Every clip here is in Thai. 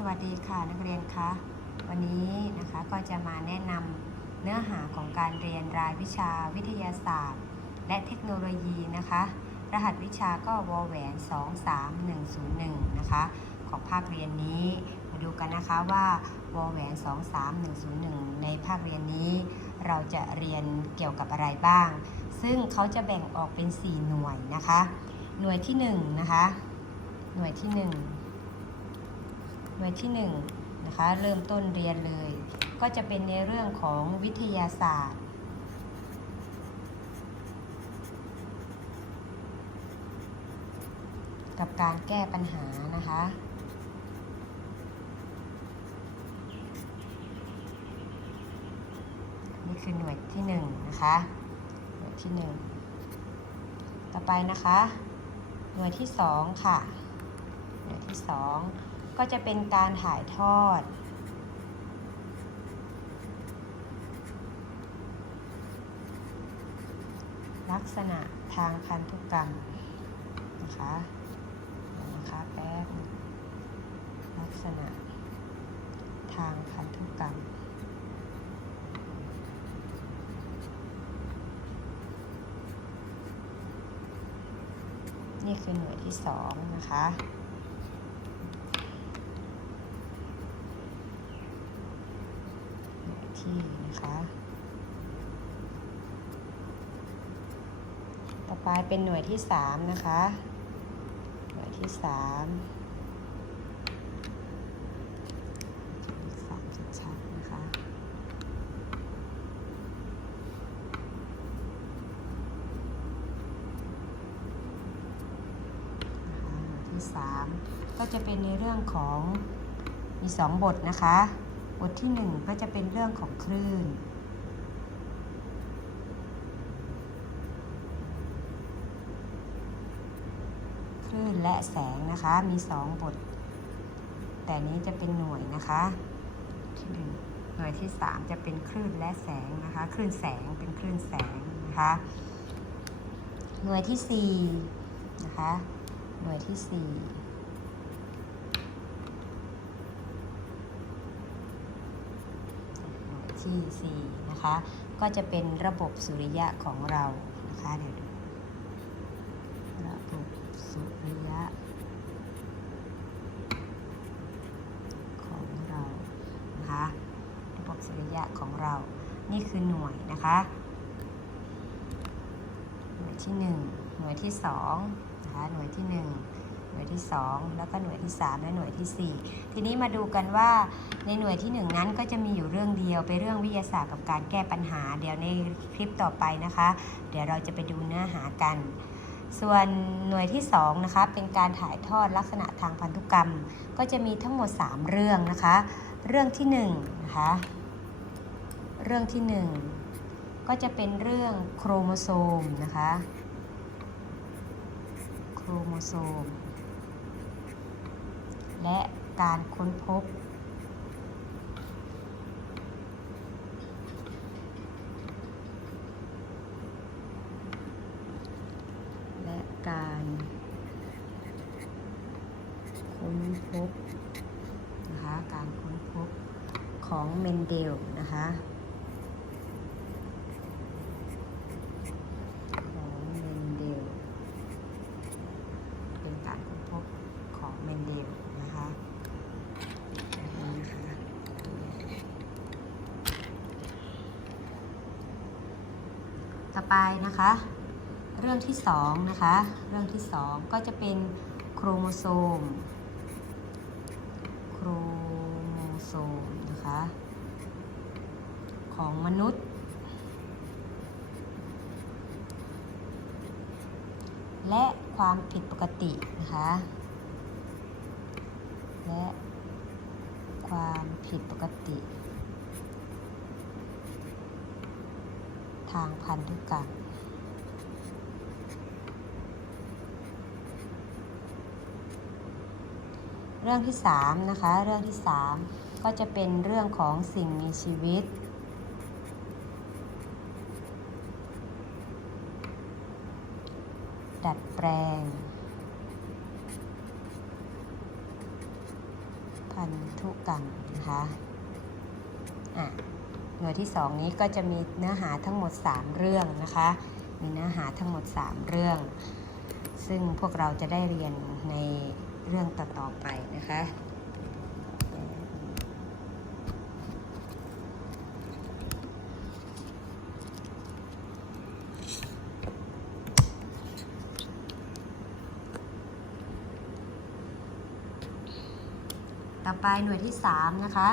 สวัสดีค่ะนักเรียนคะวันนี้นะคะก็จะมาแนะนำเนื้อหาของการเรียนรายวิชาวิทยาศาสตร์ และเทคโนโลยีนะคะ รหัสวิชาก็วแหวน 23101 นะคะ ของภาคเรียนนี้มาดูกันนะคะว่าวแหวน 23101 ในภาคเรียนนี้ เราจะเรียนเกี่ยวกับอะไรบ้าง ซึ่งเขาจะแบ่งออกเป็น 4 หน่วยนะคะ หน่วยที่1นะคะหน่วยที่1 หน่วยที่1นนะคะเริ่มต้นเรียนเลย ก็จะเป็นในเรื่องของวิทยาศาสตร์ กับการแก้ปัญหานะคะนี่คือหน่วยที่1นงนะคะหน่วยที่ 1 ต่อไปนะคะ หน่วยที่ 2 ค่ะ หน่วยที่ 2 ก็จะเป็นการถ่ายทอด ลักษณะทางพันธุกรรมนะคะนะคะแป๊บนึงลักษณะทางพันธุกรรมนี่คือหน่วยที่สองนะคะ หน่วย ที่นะคะต่อไปเป็นหน่วยที่สามนะคะ หน่วยที่สามสามชัดๆนะคะนะคะหน่วยที่3ก็จะเป็นในเรื่องของมี 2 บทนะคะ บทที่1ก็จะเป็นเรื่องของคลื่น คลื่นและแสงนะคะ มี2บท แต่นี้จะเป็นหน่วยนะคะที่หนึ่งหน่วยที่3จะเป็นคลื่นและแสงนะคะ คลื่นแสงเป็นคลื่นแสงนะคะ หน่วยที่4นะคะ หน่วยที่4 หน่วย ที่4นะคะ ก็จะเป็นระบบสุริยะของเรานะคะเดี๋ยวดูระบบสุริยะของเรานะคะระบบสุริยะของเรา นี่คือหน่วยนะคะหน่วยที่ 1 หน่วยที่2นะคะหน่วยที่ 1 น่วยที่ 2 แล้วก็หน่วยที่ 3 และหน่วยทีสี่ 4 ทีนี้มาดูกันว่าในหน่วยที่ 1 นั้นก็จะมีอยู่เรื่องเดียวเป็นเรื่องวิทยาศาสตร์กับการแก้ปัญหา เดี๋ยวในคลิปต่อไปนะคะ เดี๋ยวเราจะไปดูเนื้อหากัน ส่วนหน่วยที่2นะคะเป็นการถ่ายทอดลักษณะทางพันธุกรรม ก็จะมีทั้งหมด 3 เรื่องนะคะ เรื่องที่1นะคะเรื่องที่ 1 ก็จะเป็นเรื่องโครโมโซมนะคะ โครโมโซม และการค้นพบ และการค้นพบนะคะการค้นพบของเมนเดลนะคะ ของเมนเดล เป็นการค้นพบของเมนเดลนะคะแบบนี้นะคะ ต่อไปนะคะ เรื่องที่สองนะคะ เรื่องที่สองก็จะเป็นโครโมโซม โครโมโซมนะคะ ของมนุษย์ และความผิดปกตินะคะ และความผิดปกติ ทางพันธุกรรมเรื่องที่3นะคะ เรื่องที่ 3 ก็จะเป็นเรื่องของสิ่งมีชีวิต ดัดแปลง พันธุกรรมนะคะ อะ หน่วยที่สองนี้ก็จะมีเนื้อหาทั้งหมด 3 เรื่องนะคะ มีเนื้อหาทั้งหมด 3 เรื่อง ซึ่งพวกเราจะได้เรียนในเรื่องต่อๆไปนะคะต่อไปหน่วยที่ 3 นะคะ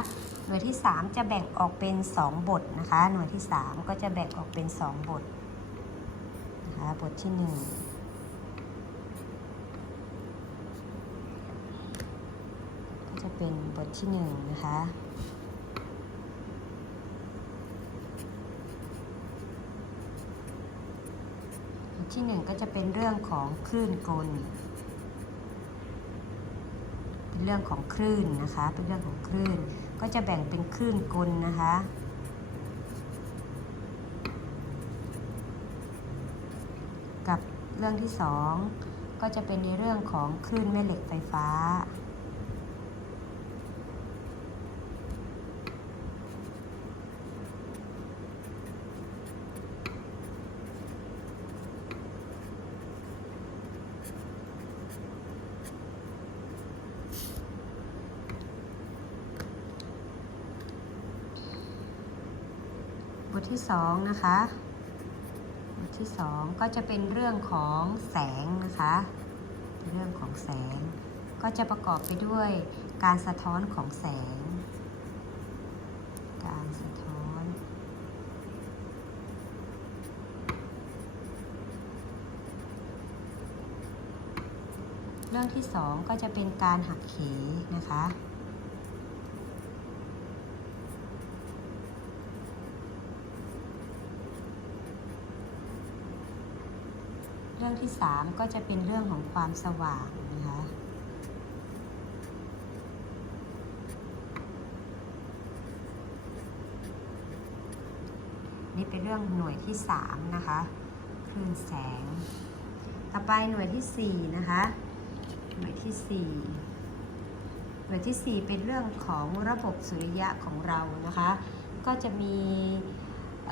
หน่วยที่ 3 จะแบ่งออกเป็น 2 บทนะคะ หน่วยที่ 3 ก็จะแบ่งออกเป็น 2 บทนะคะบทที่ 1 ก็จะเป็นบทที่ 1 นะคะบทที่1ก็จะเป็นเรื่องของคลื่นกล เป็นเรื่องของคลื่นนะคะ เป็นเรื่องของคลื่น ก็จะแบ่งเป็นคลื่นกลนะคะ กับเรื่องที่สองก็จะเป็นในเรื่องของคลื่นแม่เหล็กไฟฟ้า ทที่สองนะคะ บทที่สองก็จะเป็นเรื่องของแสงนะคะเป็นเรื่องของแสง ก็จะประกอบไปด้วยการสะท้อนของแสง การสะท้อน เรื่องที่สองก็จะเป็นการหักเหนะคะ เรื่องที่3ก็จะเป็นเรื่องของความสว่างนะคะนี่เป็นเรื่องหน่วยที่3นะคะคลื่นแสง ต่อไปหน่วยที่สี่นะคะหน่วยที่4หน่วยที่4เป็นเรื่องของระบบสุริยะของเรานะคะ ก็จะมีเ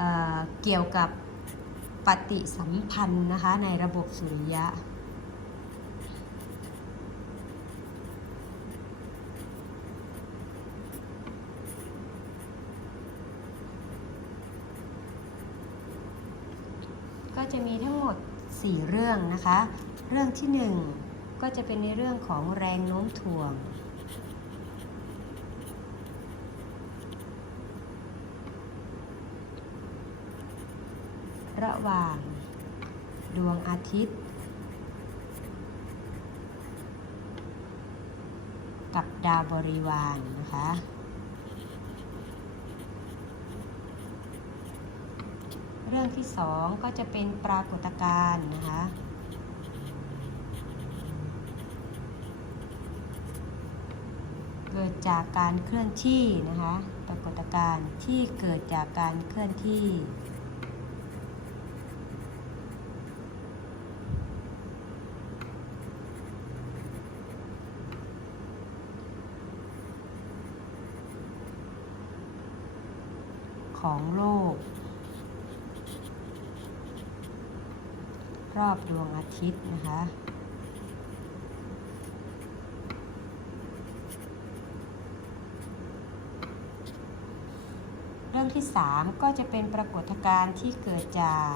เกี่ยวกับ ปฏิสัมพันธ์นะคะในระบบสุริยะ ก็จะมีทั้งหมด 4 เรื่องนะคะ เรื่องที่ 1 ก็จะเป็นในเรื่องของแรงโน้มถ่วง ระหว่าง ดวงอาทิตย์ กับดาวบริวารนนะคะ เรื่องที่สองก็จะเป็นปรากฏการณ์นะคะเกิดจากการเคลื่อนที่นะคะ ปรากฏการณ์ที่เกิดจากการเคลื่อนที่ ของโลก รอบดวงอาทิตย์นะคะ เรื่องที่ 3 ก็จะเป็นปรากฏการณ์ที่เกิดจาก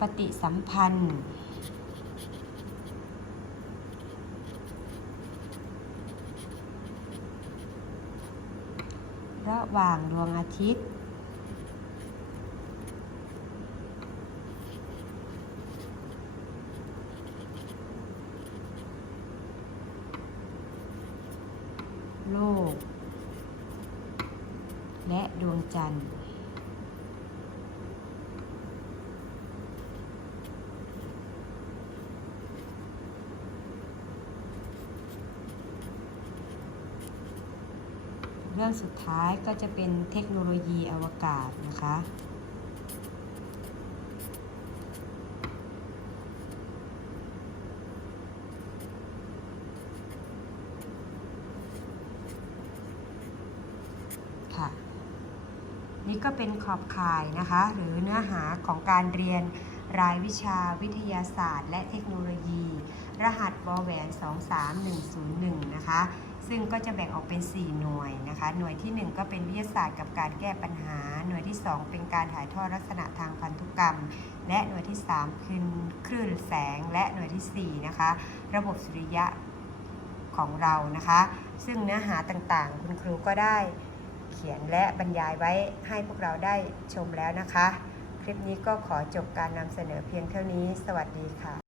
ปฏิสัมพันธ์ ระหว่างดวงอาทิตย์ โลก และดวงจันทร์ รรื่องสุดท้ายก็จะเป็นเทคโนโลยีอวกาศนะคะ ค่ะ นี่ก็เป็นขอบข่ายนะคะ หรือเนื้อหาของการเรียนรายวิชาวิทยาศาสตร์ และเทคโนโลยี รหัสวอแหวน 23101 นะคะ ซึ่งก็จะแบ่งออกเป็น 4 หน่วยนะคะ หน่วยที่ 1 ก็เป็นวิทยาศาสตร์กับการแก้ปัญหา หน่วยที่ 2 เป็นการถ่ายทอดลักษณะทางพันธุกรรม และหน่วยที่ 3 คือคลื่นแสง และหน่วยทีสี่4 นะคะ ระบบสุริยะของเรานะคะ ซึ่งเนื้อหาต่างๆ คุณครูก็ได้เขียนและบรรยายไว้ให้พวกเราได้ชมแล้วนะคะ คลิปนี้ก็ขอจบการนำเสนอเพียงเท่านี้ สวัสดีค่ะ